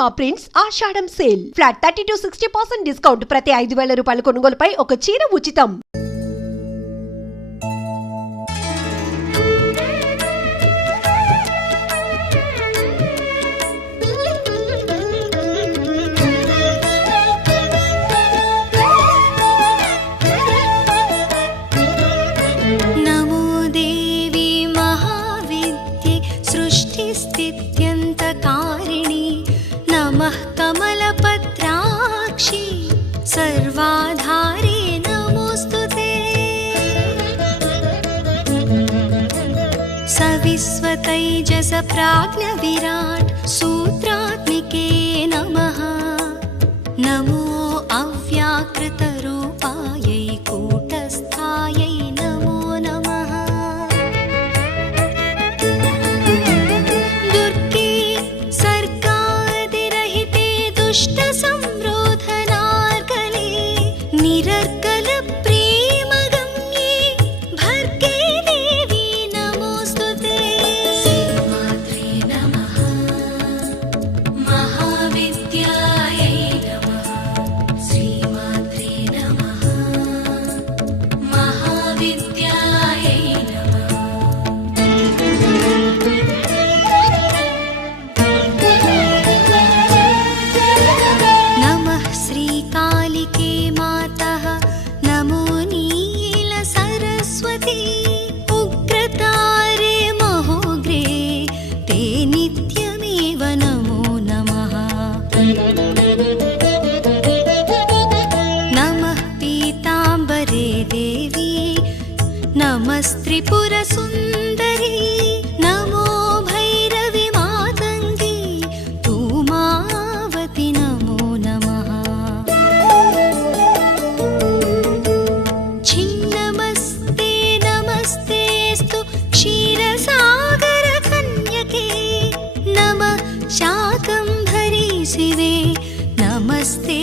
పూర్ణిమ prints ఆషాఢం sale flat 30-60% discount. ప్రతి 5,000 రూపాయల కొనుగోలుపై ఒక చీర ఉచితం. कमलपत्राक्षी सर्वाधारे नमोस्तुते। सविस्वतैजस प्राज्ञ विराट सूत्रात्मिके नमः। नमो अव्याकृत रूपायै कूटस्थायै नमो नमः। दुष्ट संरोधनार्कले निरर्कल प्रेम गम्ये भर्गे देवी नमोस्तुते। श्रीमात्रे नमः। महाविद्यायै नमः। श्रीमात्रे नमः। महाविद्यायै श्रीकालिके मातः नमो नील सरस्वती। उग्रतारे महोग्रे ते नित्यमेव नमो नमः। नमः पीताम्बरे देवी नमस्त्रिपुरसुन्दरी। नमो भैरवी मातङ्गी तूमावति नमो नमः। छिन्नमस्ते नमस्तेस्तु क्षीरसागर कन्यके। नमः शाकम्भरी शिवे नमस्ते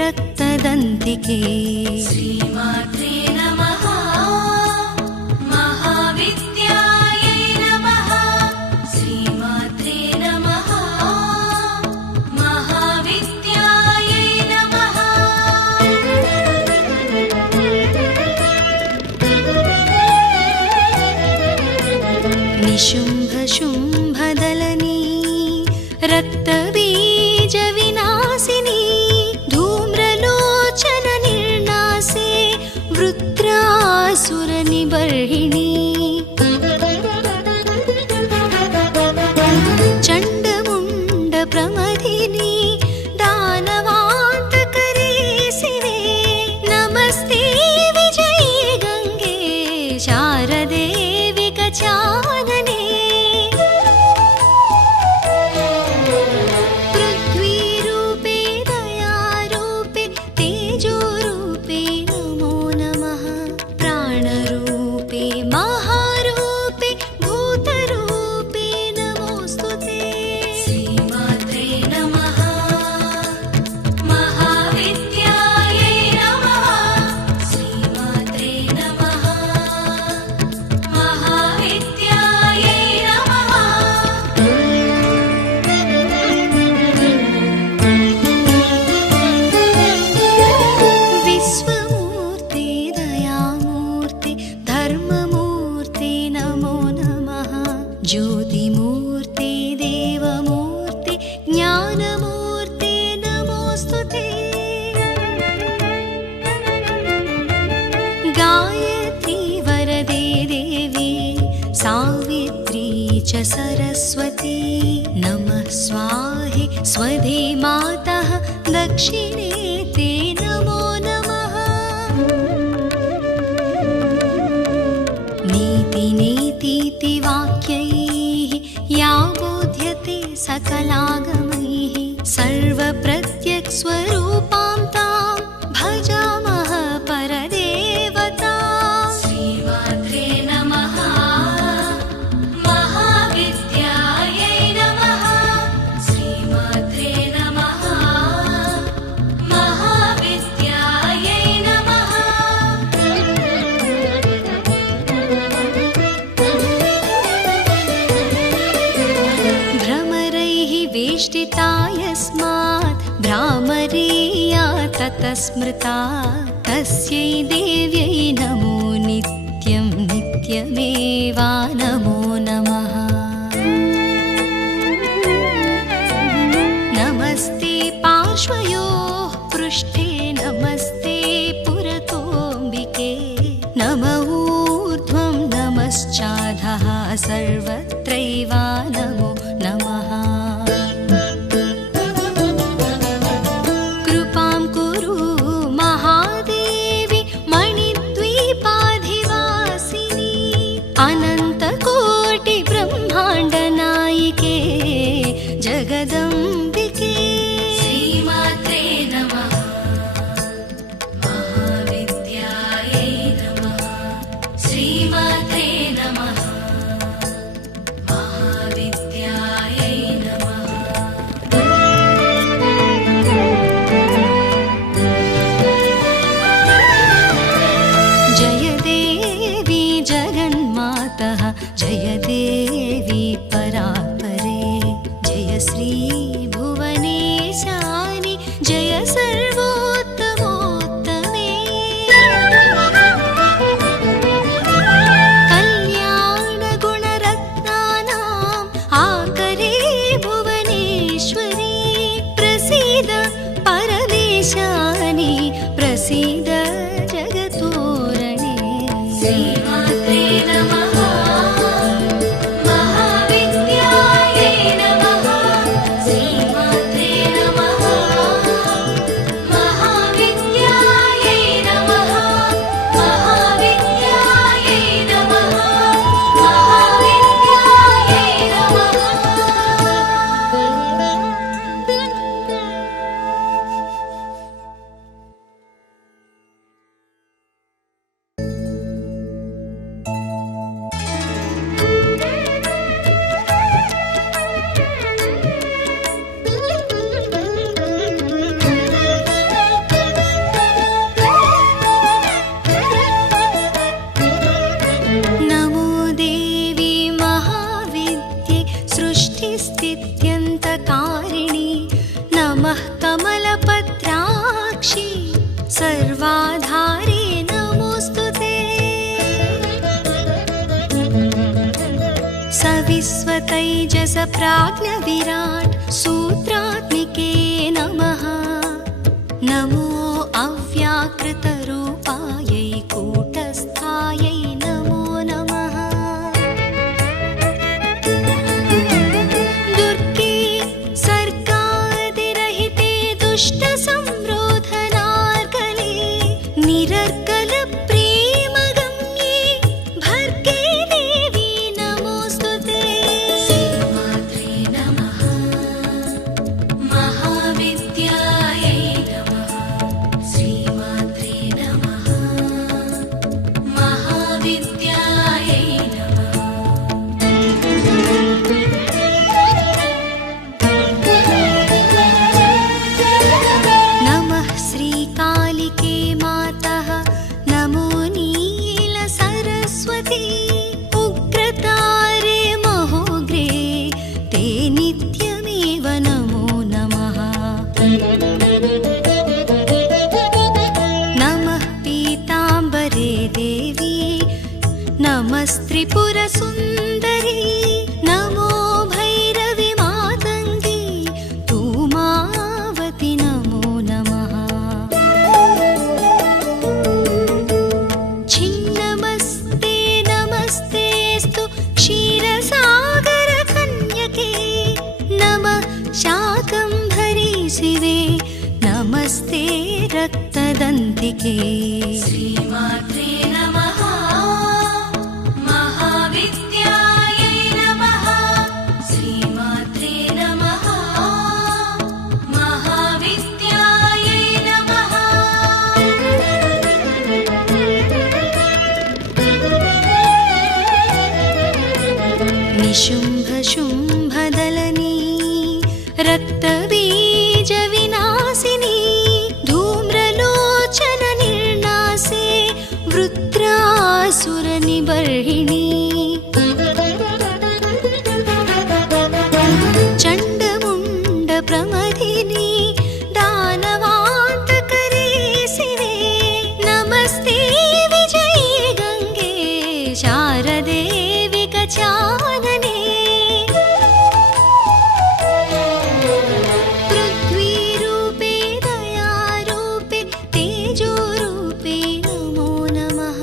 रक्तदन्तिके। श्रीमात्रे नमः। महाविद्यायै नमः। श्रीमात्रे नमः। महाविद्यायै नमः। निशुम्भ शुम्भदलनी रक्तबीज विनाशिनी। धूम्रलोचन निर्नासे वृत्रासुर निबर्हिणी। चण्डमुण्ड प्रमथिनी दानवान्तकरे शिवे नमस्ते विजये गङ्गे शारदे विकचानने। पृथ्वीरूपे दयारूपे तेजोरूपे नमो नमः। प्राणरूपे महारूपे भूतरूपे नमोस्तुते। श्रीमात्रे नमः। महाविद्यायै नमः। श्रीमात्रे नमः। महाविद्यायै नमः। विश्वमूर्ते दयामूर्ते धर्ममूर्ते नमो नमः। ज्योतिमूर्ते देवमूर्ते ज्ञानमूर्ते नमोस्तुते। गायत्री वरदे देवी सावित्री च सरस्वती। नमः स्वाहे स्वधे मातः दक्षिणे ते नमो नमः। नीति नेतीति वाक्यैः या बोध्यते सकलागमैः। सर्वप्रत्यक्स्वरूपां तां भजामः परदेवतां। श्रीमात्रे नमः। महाविद्यायै नमः। श्रीमात्रे नमः। महाविद्यायै नमः। भ्रमरैः वेष्टितैः यस्मात् भ्रामरीया ततः स्मृता तस्यै देव्यै नमो नित्यं नित्यमेवा नमो नमः। नमस्ते पार्श्वयोः पृष्ठे नमस्ते पुरतोऽम्बिके नम ऊर्ध्वं नमश्चाधः सर्वत्रैव नमो नमः। कृपां कुरु महादेवी मणिद्वीपाधिवासिनी अनन्तकोटिब्रह्माण्डनायिके जगदम्बिके। श्रीमात्रे नमः महाविद्यायै नमः। श्रीमात्रे नमः महाविद्यायै नमः। जय देवी जगन्मातः जय देवी परात्परे जय श्री भुवनेशानि जय सर्वोत्तमोत्तमे। कल्याणगुणरत्नानाम् आकरे भुवनेश्वरी प्रसीद परमेशानि प्रसीद जगतोरणे। श्रीमात्रे नमः महाविद्यायै नमः। श्रीमात्रे नमः महाविद्यायै नमः। महाविद्यायै नमः। महाविद्यायै नमः। नमो देवी महाविद्ये सृष्टिस्थित्यन्तकारिणि नमः कमलपत्राक्षि सर्वाधारे नमोऽस्तुते। सविस्वतैजस प्राज्ञविराट् सूत्रात्मिके नमः। नमो अव्याकृतरूपायै कूटस्थायै नमो नमः। दुर्गे सर्गादिरहिते दुष्टसंरोधनार्गले निरर्गलप्रेमगम्ये भर्गे देवी नमोऽस्तुते। श्रीमात्रे नमः महाविद्यायै नमः। श्रीमात्रे नमः महाविद्यायै नमः। नमः श्रीकालिके मातः नमो नीलसरस्वती उग्रतारे महोग्रे ते नित्यमेव नमो नमः। नमः पीताम्बरे देवी नमस्त्रिपुरसुन्दरी नमो भैरवि मातङ्गी धूमावति नमो नमः। छिन्नमस्ते नमस्तेऽस्तु क्षीरसागरकन्यके नमः शाकम्भरी शिवे नमस्ते रक्तदन्तिके। श्रीमात्रे नमः महाविद्यायै नमः। श्रीमात्रे नमः महाविद्यायै नमः। निशुम्भशुम्भदलनी रक्तबीजविनाशिनी धूम्रलोचननिर्नासे वृत्रा दायिनी दानवान्तकरे शिवे नमस्ते विजयी गङ्गे शारदे विकचानने पृथ्वीरूपे दयारूपे तेजोरूपे नमो नमः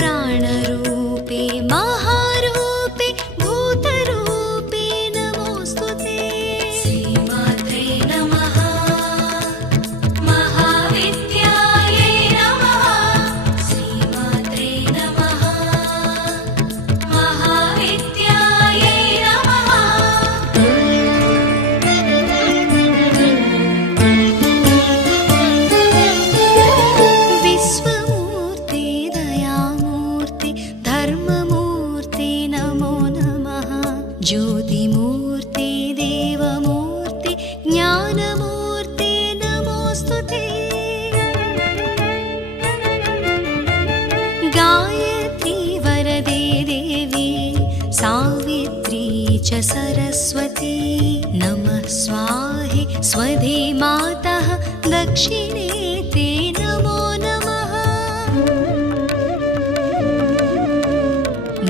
प्राणरूपे महारूपे भूतरूपे नमोऽस्तुते श्रीमात्रे नमः महाविद्यायै नमः श्रीमात्रे नमः महाविद्यायै नमः विश्वमूर्ते दयामूर्ते धर्ममूर्ते नमो नमः ज्योतिमूर्ते देवमूर्ते ज्ञानमूर्ते नमोऽस्तुते गायत्री वरदे देवी सावित्री च सरस्वती नमः स्वाहे स्वधे मातः दक्षिणे ते नमो नमः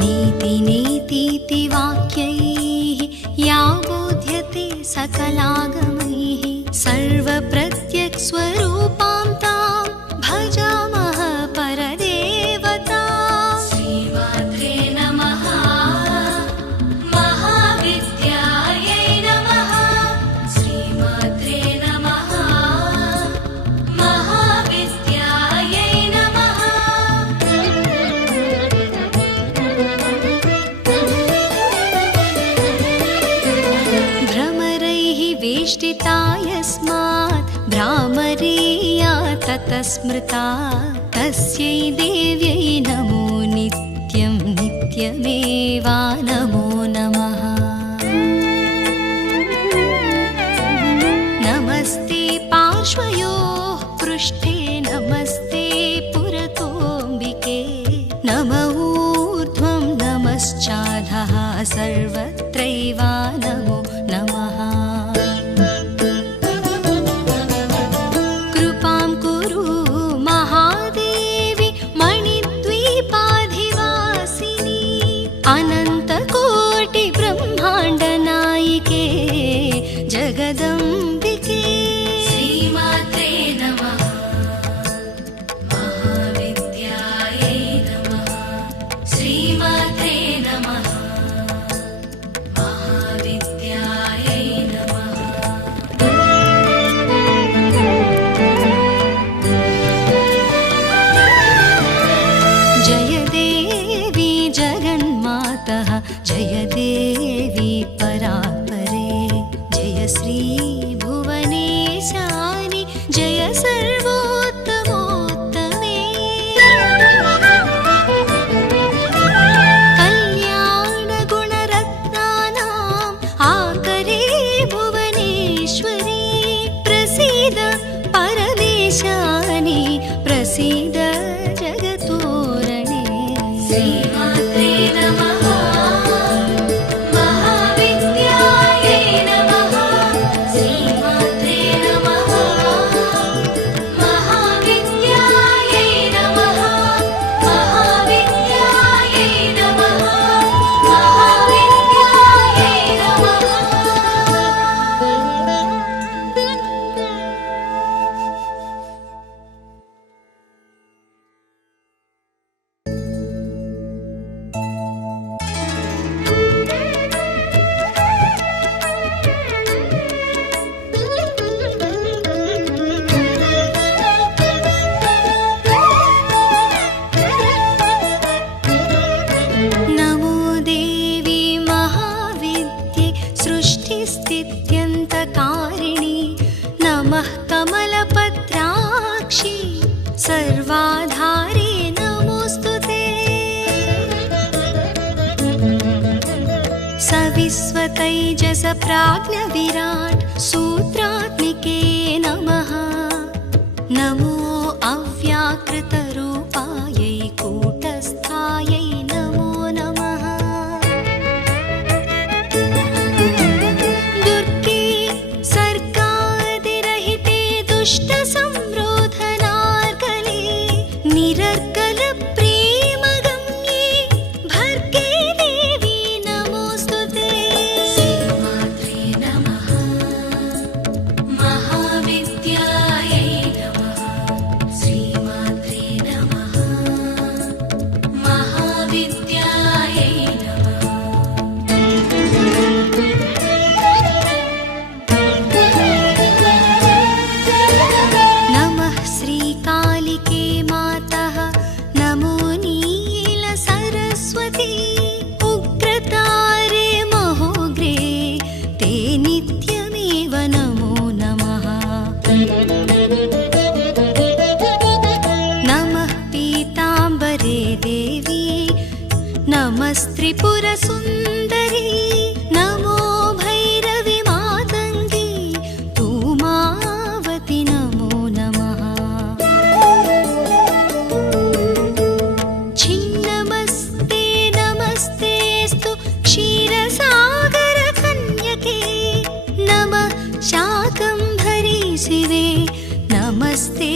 नीति नीतीति वाक्यैः या बोध्यते सकलागमैः सर्वप्रत्यक्स्वरूपां तां भजामः परदेवताम् श्रीमात्रे नमः महाविद्यायै नमः श्रीमात्रे नमः महाविद्यायै नमः भ्रमरैः वेष्टिता यस्मात् भ्रामरीया ततः स्मृता तस्यै देव्यै नमो नित्यं नित्यमेवा नमो नमः नमस्ते पार्श्वयोः पृष्ठे नमस्ते पुरतोऽम्बिके नम ऊर्ध्वं नमश्चाधः सर्वत्रैवा नमो नमः कृपां कुरु महादेवी मणिद्वीपाधिवासिनी अनन्तकोटिब्रह्माण्डनायिके जगदम्बिके श्रीमात्रे नमः महाविद्यायै नमः श्रीमात्रे नमः महाविद्यायै नमः जय देवी जगन्मातः जय देवी परात्परे जय श्री भुवनेशानि जय सर्वोत्तमोत्तमे कल्याणगुणरत्नानाम् आकरे भुवनेश्वरी प्रसीद परमेशानि प्रसीद जगतोरणे श्रीमात्रे नमः महाविद्यायै नमः श्रीमात्रे नमः महाविद्यायै नमः महाविद्यायै नमः महाविद्यायै नमः नमो देवी महाविद्ये सृष्टिस्थित्यन्तकारिणि नमः कमलपत्राक्षि सर्वाधारे नमोऽस्तुते सविस्वतैजस प्राज्ञविराट् सूत्रात्मिके नमः नमो अव्याकृतरूपायै कूटस्थायै नमो नमः दुर्गे सर्कार त्रिपुरसुन्दरी नमो भैरवि मातङ्गी धूमावति नमो नमः छिन्नमस्ते नमस्तेऽस्तु क्षीरसागरकन्यके नमः शाकम्भरी शिवे नमस्ते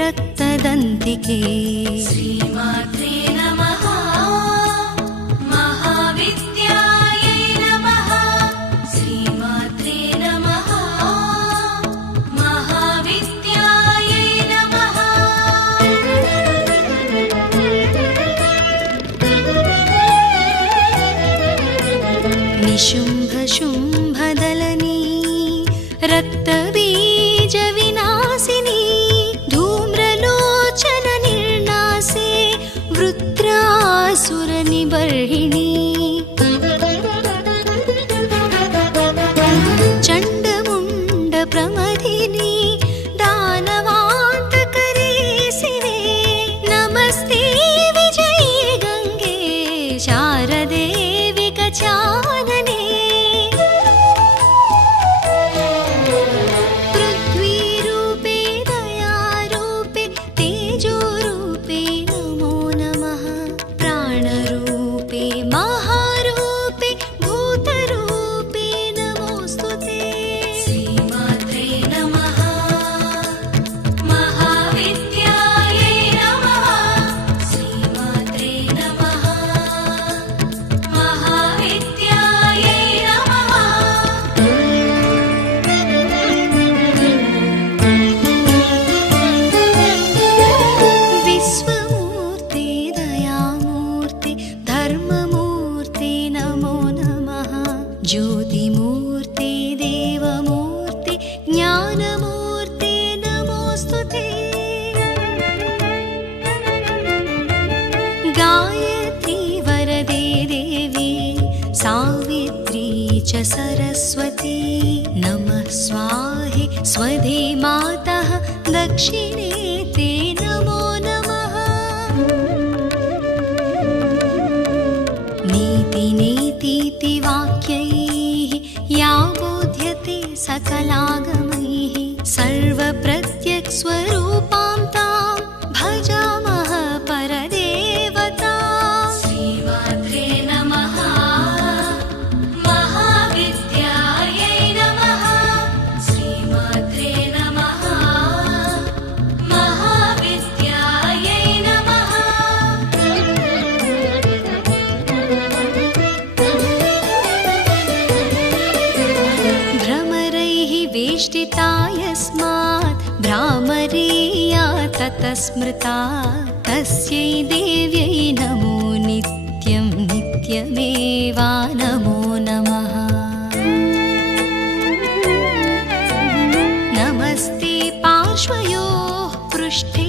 रक्तदन्तिके श्रीमात्रे नमः महाविद्यायै नमः श्रीमात्रे नमः महाविद्यायै नमः निशुम्भशुम्भदलनी रक्तबीजविनाशिनी धूम्रलोचननिर्नासे वृत्रासुरनिबर्हिणी चण्डमुण्डप्रमथिनी दानवान्तकरे शिवे नमस्ते विजये गङ्गे शारदे विकचानने पृथ्वीरूपे दयारूपे तेजोरूपे नमो नमः प्राणरूपे महारूपे भूतरूपे नमोऽस्तु ते श्रीमात्रे नमः महाविद्यायै नमः श्रीमात्रे नमः महाविद्यायै नमः विश्वमूर्ते दयामूर्ते धर्ममूर्ते नमो नमः ज्योतिमूर्ते देवमूर्ते ज्ञानमूर्ते नमोऽस्तु ते गायत्री वरदे देवी सावित्री च सरस्वती नमः स्वाहे स्वधे मातः दक्षिणे ते नमो नमः नीति वाक्यैः या बोध्यते सकलागमैः सर्वप्रत्यक्स्वरूपां तां भजामः परदेवताम् श्रीमात्रे नमः महाविद्यायै नमः श्रीमात्रे नमः महाविद्यायै नमः भ्रमरैः वेष्टिता यस्मात् भ्रामरीया ततः स्मृता तस्यै देव्यै नमो नित्यं नित्यमेवा नमो नमः नमस्ते पार्श्वयोः पृष्ठे